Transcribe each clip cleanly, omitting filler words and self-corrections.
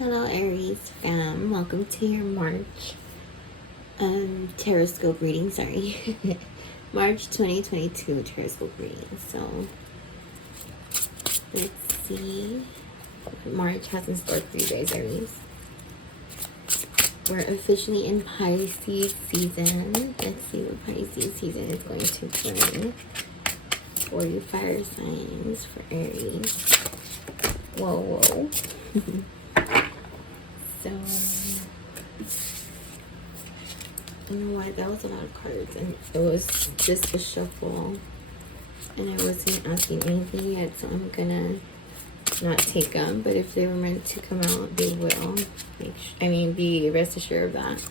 Hello Aries fam, welcome to your March Taroscope reading, sorry. March 2022 Taroscope reading. So let's see what March has in store for you guys, Aries. We're officially in Pisces season. Let's see what Pisces season is going to bring for you fire signs for Aries. Whoa. So, you know what, that was a lot of cards, and it was just a shuffle, and I wasn't asking anything yet, so I'm gonna not take them, but if they were meant to come out, they will. Be rest assured of that.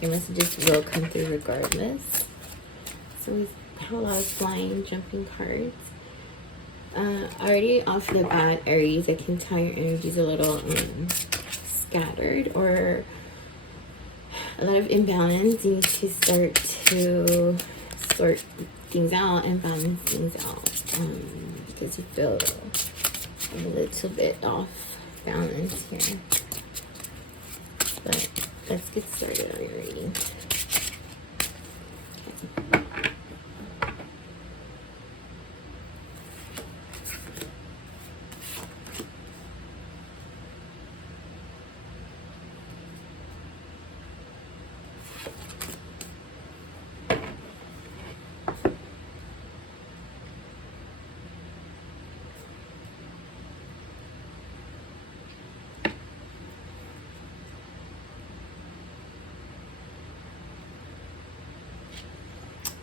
Your messages will come through regardless. So we have a lot of flying, jumping cards. Already off the bat, Aries, I can tell your energy's a little scattered or a lot of imbalance. You need to start to sort things out and balance things out because you feel a little bit off balance here. But let's get started on your reading. Okay.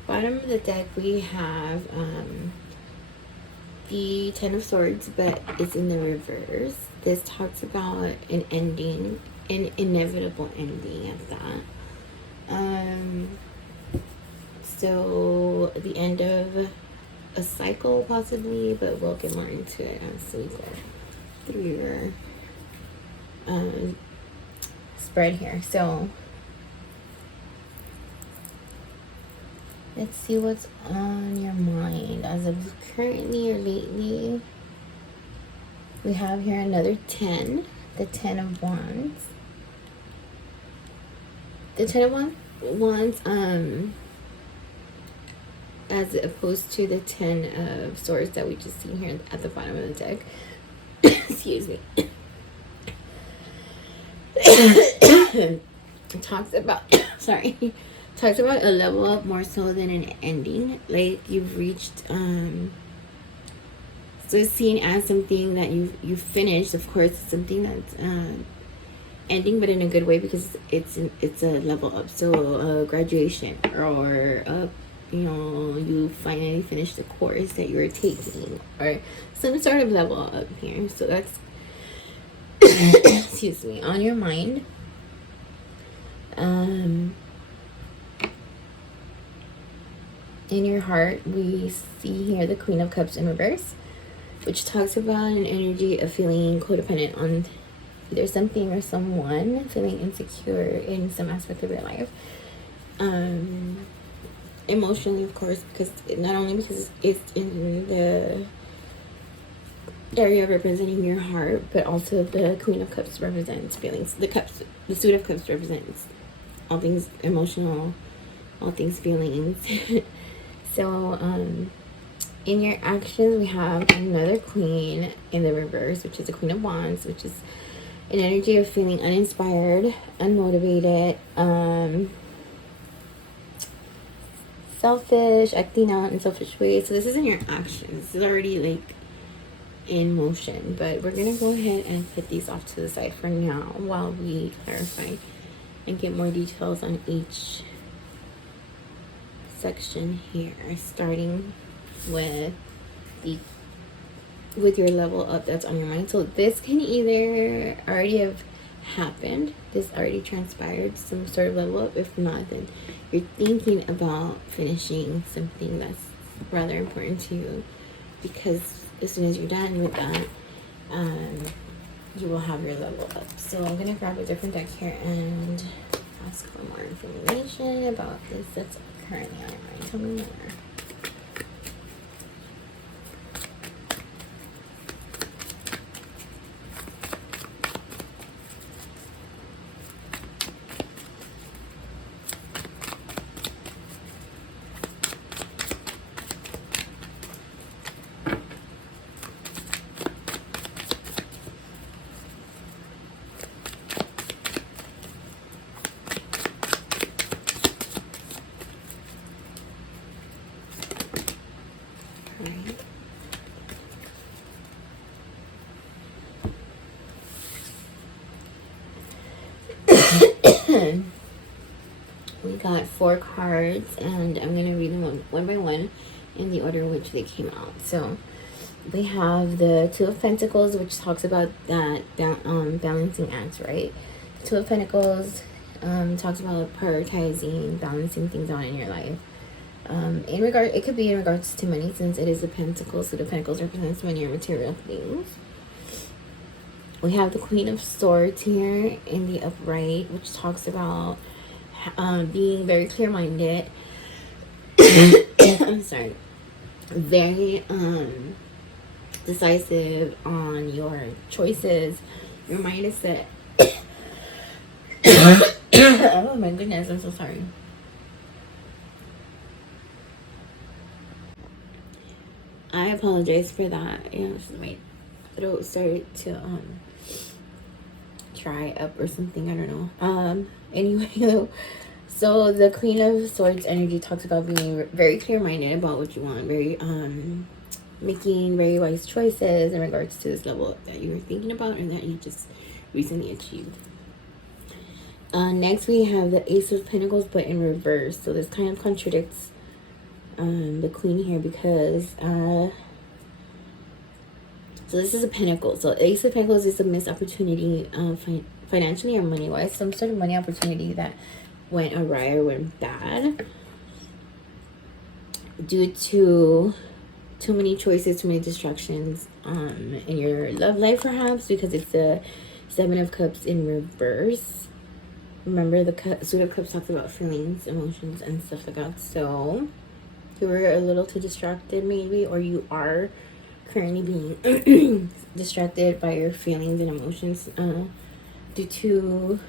Bottom of the deck, we have the Ten of Swords, but it's in the reverse. This talks about an ending, an inevitable ending at that. So the end of a cycle possibly, but we'll get more into it as we go through your spread here. So let's see what's on your mind as of currently or lately. We have here another 10, the 10 of Wands. The 10 of Wands, as opposed to the 10 of Swords that we just seen here at the bottom of the deck. Excuse me. It talks about, talks about a level up more so than an ending. Like you've reached, so it's seen as something that you've finished. Of course, it's something that's ending, but in a good way because it's a level up. So graduation or you finally finished the course that you were taking or some sort of level up here. So that's excuse me, on your mind. In your heart, we see here the Queen of Cups in reverse, which talks about an energy of feeling codependent on either something or someone, feeling insecure in some aspect of your life. Emotionally, of course, because not only because it's in the area representing your heart, but also the Queen of Cups represents feelings. The Suit of Cups represents all things emotional, all things feelings. So, in your actions, we have another Queen in the reverse, which is the Queen of Wands, which is an energy of feeling uninspired, unmotivated, selfish, acting out in selfish ways. So this isn't your actions. This is already like in motion. But we're going to go ahead and put these off to the side for now while we clarify and get more details on each section here, starting with your level up that's on your mind. So this can either already have happened, this already transpired, some sort of level up. If not, then you're thinking about finishing something that's rather important to you, because as soon as you're done with that, you will have your level up. So I'm gonna grab a different deck here and ask for more information about this that's currently on your mind. Tell me more. got 4 cards, and I'm going to read them one by one in the order in which they came out. So we have the Two of Pentacles, which talks about that balancing act, right? Two of Pentacles talks about prioritizing, balancing things out in your life. It could be in regards to money, since it is the Pentacles, so the Pentacles represents money or material things. We have the Queen of Swords here in the upright, which talks about being very clear-minded. I'm sorry. Very decisive on your choices, your mindset. Oh my goodness, I'm so sorry. I apologize for that. Yeah, my throat started to dry up or something. I don't know. Anyway, so the Queen of Swords energy talks about being very clear-minded about what you want, very making very wise choices in regards to this level that you were thinking about and that you just recently achieved. Next we have the Ace of Pentacles, but in reverse. So this kind of contradicts the Queen here, because so this is a Pentacle. So Ace of Pentacles is a missed opportunity, financially or money-wise, some sort of money opportunity that went awry or went bad due to too many choices, too many distractions in your love life, perhaps, because it's the Seven of Cups in reverse. Remember, the Suit of Cups talks about feelings, emotions, and stuff like that. So you were a little too distracted, maybe, or you are currently being distracted by your feelings and emotions due to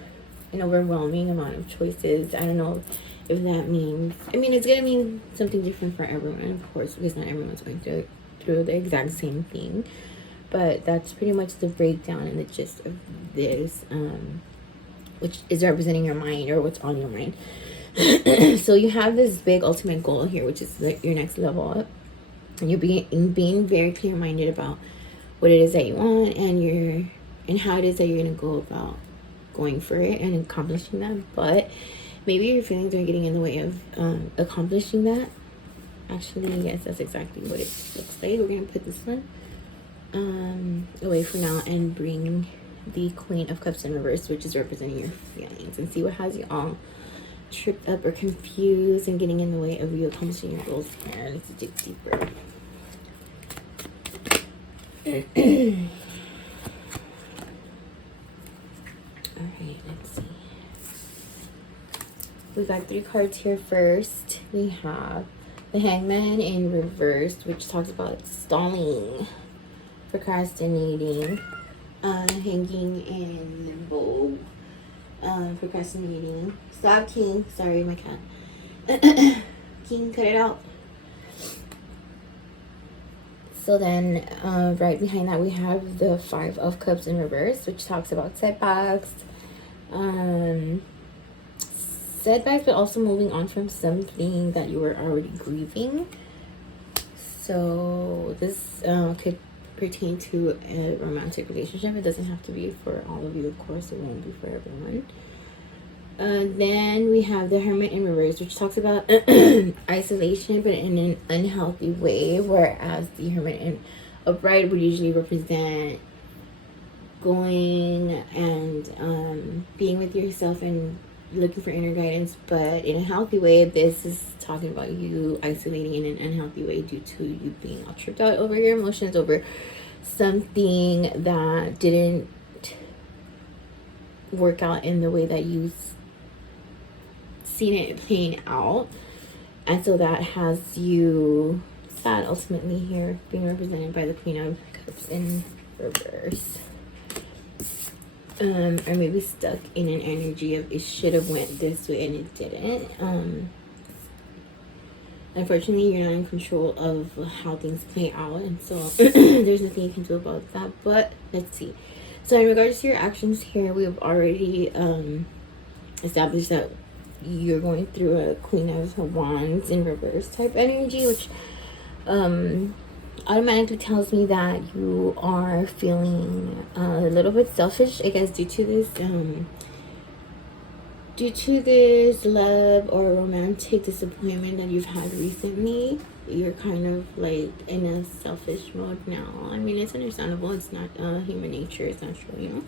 an overwhelming amount of choices. I don't know if that means, I mean, it's gonna mean something different for everyone, of course, because not everyone's going through the exact same thing, but that's pretty much the breakdown and the gist of this, which is representing your mind, or what's on your mind. So you have this big ultimate goal here, which is your next level up, and you're being very clear-minded about what it is that you want, and how it is that you're going to go about going for it and accomplishing that. But maybe your feelings are getting in the way of accomplishing that. Actually, yes, that's exactly what it looks like. We're going to put this one away for now and bring the Queen of Cups in reverse, which is representing your feelings, and see what has you all tripped up or confused and getting in the way of you accomplishing your goals here. Let's dig deeper. Alright, let's see. We got 3 cards here. First, we have the Hangman in reverse, which talks about stalling, procrastinating, hanging in limbo, procrastinating. Stop, King. Sorry, my cat. King, cut it out. So then, right behind that, we have the 5 of Cups in reverse, which talks about setbacks, but also moving on from something that you were already grieving. So this could pertain to a romantic relationship. It doesn't have to be for all of you, of course. It won't be for everyone. Then we have the Hermit in reverse, which talks about isolation, but in an unhealthy way, whereas the Hermit in upright would usually represent going and being with yourself and looking for inner guidance. But in a healthy way, this is talking about you isolating in an unhealthy way due to you being all tripped out over your emotions, over something that didn't work out in the way that you seen it playing out, and so that has you sad ultimately here, being represented by the Queen of Cups in reverse. Or maybe stuck in an energy of it should have went this way and it didn't. Unfortunately, you're not in control of how things play out, and so there's nothing you can do about that. But let's see. So in regards to your actions here, we have already established that you're going through a Queen of Wands in reverse type energy, which automatically tells me that you are feeling a little bit selfish, I guess, due to this due to this love or romantic disappointment that you've had recently, you're kind of like in a selfish mode now. I mean, it's understandable. It's not human nature. It's natural, you know.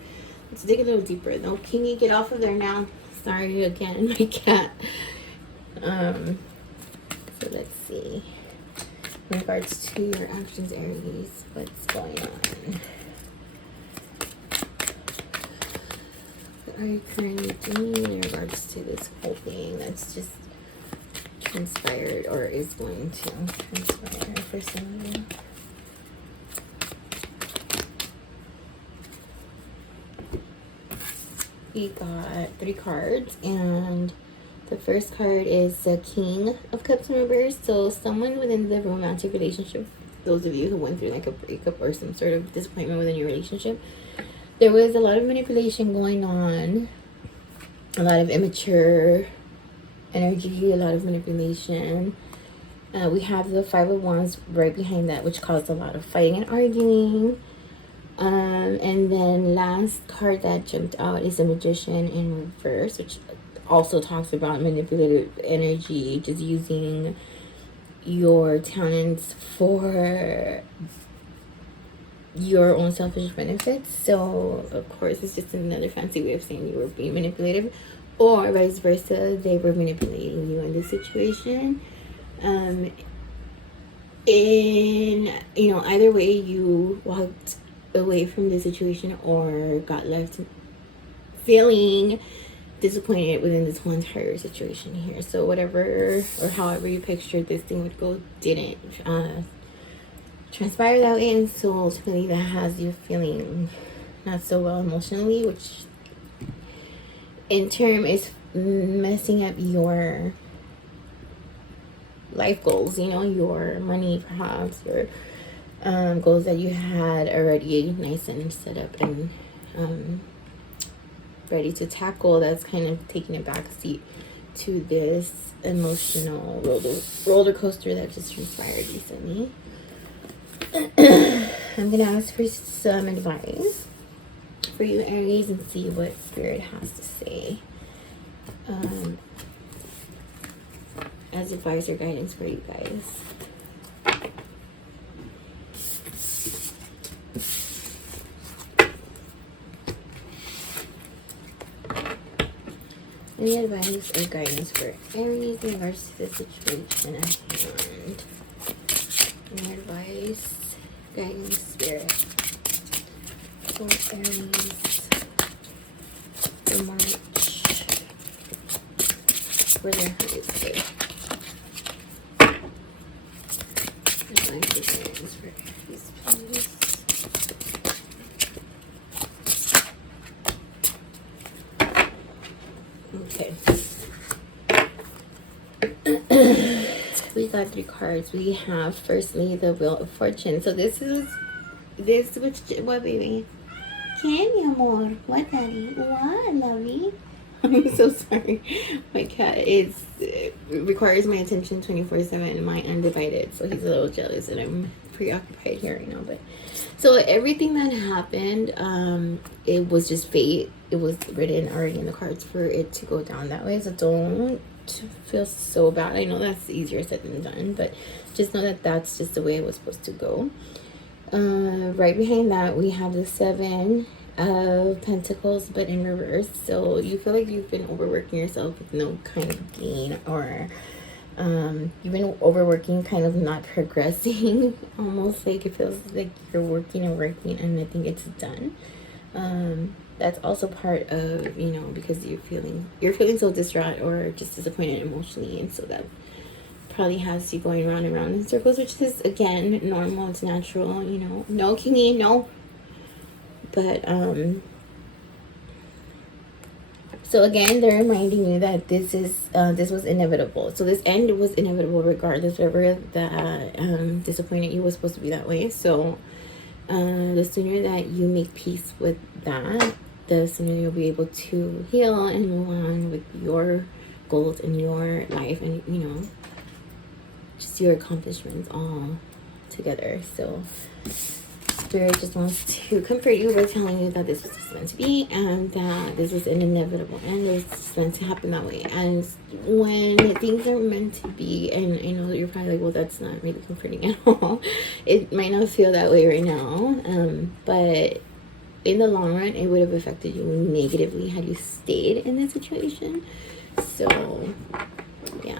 Let's dig a little deeper though. Kingy, get off of there now. Sorry again, my cat. So let's see. In regards to your actions, Aries, what's going on? What are you currently doing in regards to this whole thing that's just transpired or is going to transpire for some of you? We got 3 cards, and the first card is the King of Cups in reverse. So someone within the romantic relationship, those of you who went through like a breakup or some sort of disappointment within your relationship, there was a lot of manipulation going on, a lot of immature energy, a lot of manipulation. We have the 5 of Wands right behind that, which caused a lot of fighting and arguing. And then last card that jumped out is the Magician in reverse, which also talks about manipulative energy, just using your talents for your own selfish benefits. So of course it's just another fancy way of saying you were being manipulative, or vice versa, they were manipulating you in this situation. In, you know, either way, you walked away from the situation or got left feeling disappointed within this whole entire situation here. So whatever or however you pictured this thing would go didn't transpire that way, and so ultimately that has you feeling not so well emotionally, which in turn is messing up your life goals, you know, your money perhaps, your goals that you had already nice and set up and ready to tackle. That's kind of taking a back seat to this emotional roller coaster that just transpired recently. I'm gonna ask for some advice for you, Aries, and see what Spirit has to say as advice or guidance for you guys. Any advice or guidance for Aries in regards to the situation at hand? Any advice, guidance, Spirit for Aries for March, for their holiday? Advice or guidance for Aries, please. Okay. We got 3 cards. We have firstly the Wheel of Fortune. So this which, what, baby? ¿Qué, mi amor? What, daddy? What, lovey? I'm so sorry. My cat requires my attention 24/7 and my undivided. So he's a little jealous that I'm preoccupied here right now. But so everything that happened, it was just fate. It was written already in the cards for it to go down that way. So don't feel so bad. I know that's easier said than done, but just know that that's just the way it was supposed to go. Right behind that, we have the 7 of Pentacles, but in reverse. So you feel like you've been overworking yourself with no kind of gain, or you've been overworking, kind of not progressing. Almost like it feels like you're working and working and nothing gets done. That's also part of, you know, because you're feeling so distraught or just disappointed emotionally, and so that probably has you going round and round in circles, which is again normal. It's natural, you know. No, Kingy, no. But so again, they're reminding you that this was inevitable. So this end was inevitable regardless, whatever that disappointed you was supposed to be that way. So the sooner that you make peace with that, the sooner you'll be able to heal and move on with your goals in your life, and you know, just your accomplishments all together. So Spirit just wants to comfort you by telling you that this was just meant to be, and that this is an inevitable end. It's meant to happen that way. And when things are meant to be, and I know that you're probably like, well, that's not really comforting at all. It might not feel that way right now, but in the long run, it would have affected you negatively had you stayed in this situation. So, yeah.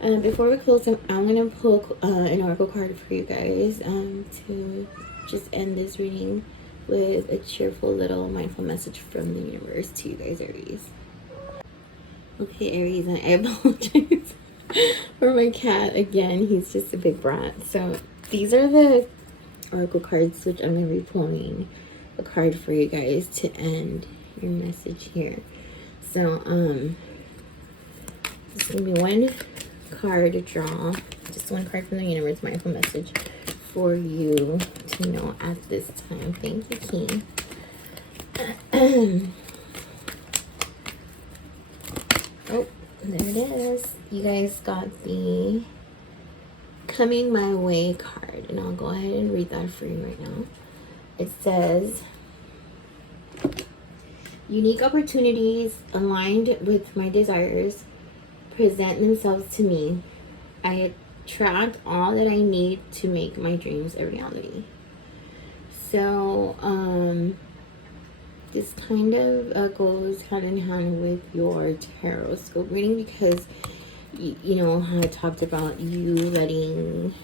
Before we close, I'm going to pull an oracle card for you guys to just end this reading with a cheerful little mindful message from the universe to you guys, Aries. Okay, Aries, and I apologize for my cat again. He's just a big brat. So these are the oracle cards, which I'm going to be pulling a card for you guys to end your message here. So, this is going to be one card to draw, just one card from the universe, mindful message for you to know at this time. Thank you, King. Oh, there it is. You guys got the Coming My Way card, and I'll go ahead and read that for you right now. It says, unique opportunities aligned with my desires present themselves to me. I attract all that I need to make my dreams a reality. So, this kind of goes hand in hand with your tarot scope reading, because you know how I talked about you letting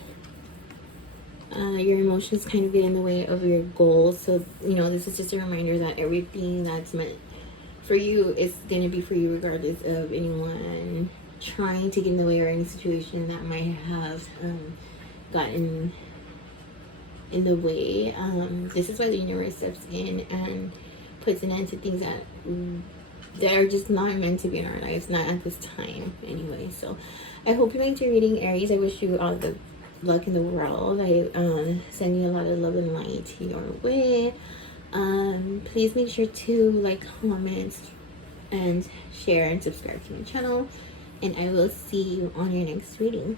your emotions kind of get in the way of your goals. So, you know, this is just a reminder that everything that's meant for you is going to be for you, regardless of anyone trying to get in the way or any situation that might have gotten in the way. This is why the universe steps in and puts an end to things that are just not meant to be in our lives, not at this time anyway. So I hope you liked your reading, Aries. I wish you all the luck in the world. I send you a lot of love and light your way. Please make sure to like, comment, and share and subscribe to my channel, and I will see you on your next reading.